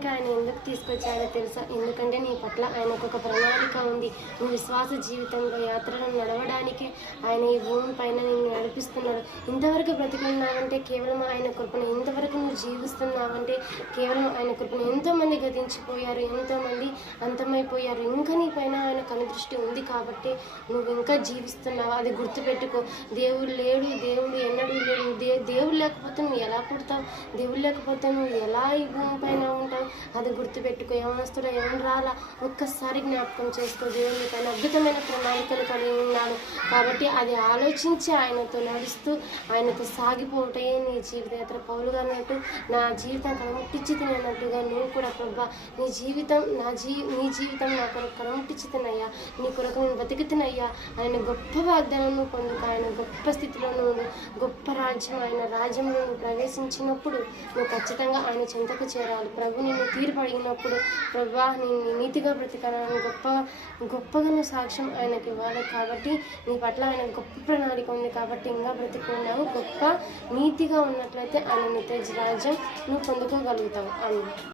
లోకానికి ఆయన ఎందుకు తీసుకొచ్చాడో తెలుసా? ఎందుకంటే నీ పట్ల ఆయనకు ఒక ప్రణాళిక ఉంది. నీ విశ్వాస జీవితంలో యాత్రను నడవడానికే ఆయన ఈ భూమి పైన నిన్ను నడిపిస్తున్నాడు. ఇంతవరకు బ్రతికున్నావంటే కేవలం ఆయన కృపను, ఇంతవరకు నువ్వు జీవిస్తున్నావంటే కేవలం ఆయన కృపను. ఎంతోమంది గతించిపోయారు, ఎంతోమంది అంతమైపోయారు. ఇంకా నీ పైన ఆయన కనుదృష్టి ఉంది కాబట్టి నువ్వు ఇంకా జీవిస్తున్నావు. అది గుర్తుపెట్టుకో. దేవుడు లేడు, దేవుడు ఎన్నడూ లేడు. దేవుడు లేకపోతే నువ్వు ఎలా పుడతావు? దేవుడు లేకపోతే నువ్వు ఎలా ఈ భూమి పైన ఉంటావు? అది గుర్తుపెట్టుకో. యవనస్తుడు ఎవరు రాలా ఒక్కసారి జ్ఞాపకం చేసుకో. దేవుని పైన అద్భుతమైన ప్రణాళికలు కలిగి ఉన్నాడు కాబట్టి అది ఆలోచించి ఆయనతో నడుస్తూ ఆయనతో సాగిపోవటే నీ జీవితయాత్ర. పౌలు గారు అన్నట్టు నా జీవితం కరముట్టించితే అన్నట్టుగా నువ్వు కూడా ప్రభా నీ జీవితం నీ జీవితం నా కొరకు కరముట్టించితేనయ్యా, నీ కొరకు నేను బతికితేనయ్యా. ఆయన గొప్ప వాగ్దానం పొందుకు, ఆయన గొప్ప స్థితిలో నువ్వు గొప్ప రాజ్యం, ఆయన రాజ్యంలో నువ్వు ప్రవేశించినప్పుడు నువ్వు ఖచ్చితంగా ఆయన చెంతకు చేరాలి. ప్రభు నిన్ను తీర్పు అడిగినప్పుడు ప్రభా నేను నీతిగా బ్రతికాలని గొప్పగా నువ్వు సాక్ష్యం ఆయనకి ఇవ్వాలి. కాబట్టి నీ పట్ల ఆయన గొప్ప ప్రణాళిక ఉంది కాబట్టి ఇంకా బ్రతికున్నావు. గొప్ప నీతిగా ఉన్నట్లయితే ఆయన నిత్య రాజ్యం నువ్వు పొందుకోగలుగుతావు. అవును.